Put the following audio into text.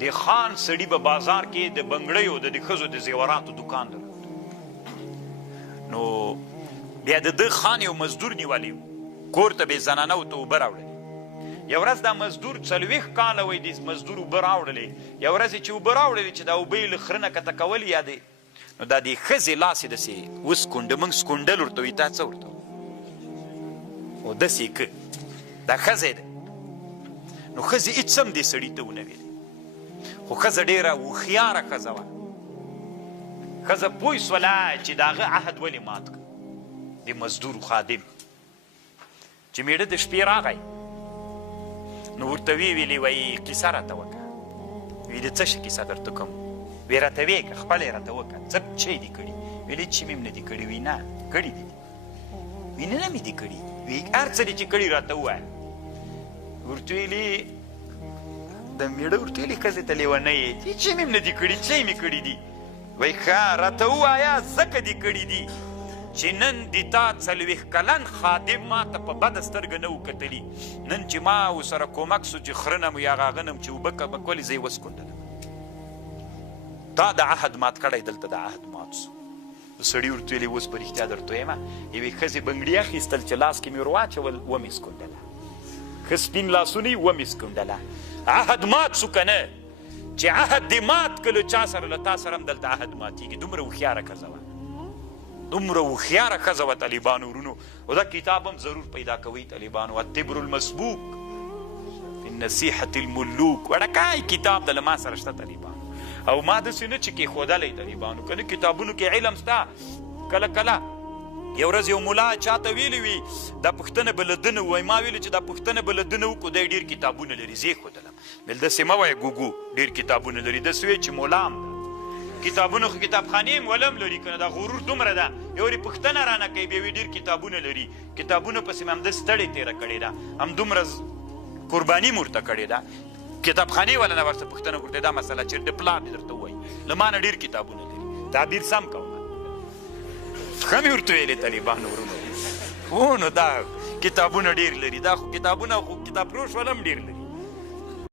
د خان سړي په بازار کې د بنګړیو د ښځو د زیوراتو دکان درلود. نو بیا د ده خان یو مزدور نیولی کور ته به زنانه ورته اوبه راوړلې. یو ورځ دا مزدور 40 کاله وایي د مزدور اوبه راوړلې. یو ورځ چې اوبه راوړلې چې دا اوبه یې له خره نه کته کولې یا دی نو دا د ښځې لاس یې داسې وسکونډه موږ سکونډل ورته وایي تا څه ورته او داسې یې که دا ښځی ده. نو ښځې هېڅ هم دې سړي ته ونه ویلې خو ښځه ډېره هوښیاره ښځه وه. ښځه پوه شوله چې د هغه عهد ولې مات کړ د مزدور خادم چې میړه د شپې راغی نو ورته ویلې وایي کیسه راته وکړه. وی د څه شي کیسه درته کوم؟ وی راته ویې که خپله یې راته وکړه څه چی دې کړي؟ ویلې چې مې هم نه دي کړي. وی نه کړي دي. وی نه مې دي کړي. وی هر څه دي چې کړي راته ووایه. ورته ویلې د میړه ورته ویلې ښځې ته لیونۍ یې چې مې هم نه دي کړي څه مې کړي دي؟ وایي ښه راته ووایه ځکه دي کړي دي چې نن د تا 40 کلن خادم ما ته په بده سترګه نه و کتلي. نن چې ما ورسره کومک سو چې خره نه م یا هغه نه م چې اوبه کولې زه یې وسکونډلم. تا د عهد مات کړی دلته د عهد مات سو. سړي ورته ویلې اوس په رښتیا درته وایم یوې ښځې بنګړي اخیستل چې لاس کې مې ور واچول ومې سکونډله. ښه سپین لاسونه یې ومې سکونډله. عهد مات سو که نه چې عهد دې مات کړه چا سره له تا سره هم دلته عهد ماتېږي. دومره هوښیاره ښځه وه دومره هوښیاره ښځه وه طالبانو ورونو. او دا کتاب هم ضرور پیدا کوئ طالبانو التبر المسبوک في نصیحة الملوک وړکای کتاب د له ما سره شته طالبانو. او ما داسې نه چې کېښودلی طالبانو که نه کتابونو کې علم شته. کله کله یو ورځ یو ملا چاته ویلي وي دا پوښتنه به له ده نه ووایي. ما ویلي چې دا پوښتنه به له ده نه وکړو دی ډېر کتابونه لري زه یې ښودلم. ویل داسې مه وایه ګوګو ډېر کتابونه لري داسې وایي چې ملا هم ده. کتابونه خو کتابخانې هم ولم لري که نه دا غرور دومره ده یو ورې پوښتنه رانه کوي بیا وایي ډېر کتابونه لري. کتابونه پسې مې همداسې ستړې تېره کړې ده همدومره قرباني مې ورته کړې ده. کتابخانې والا نه ورته پوښتنه وکړې دا مسله چې د پلار دې درته ووایي له ما نه ډېر کتابونه لري. تعبیر سم کوم ښه مې ورته ویلې طالبانو ورونو. نو دا کتابونه ډېر لري دا خو کتابونه خو کتاب فروش والا هم ډېر لري.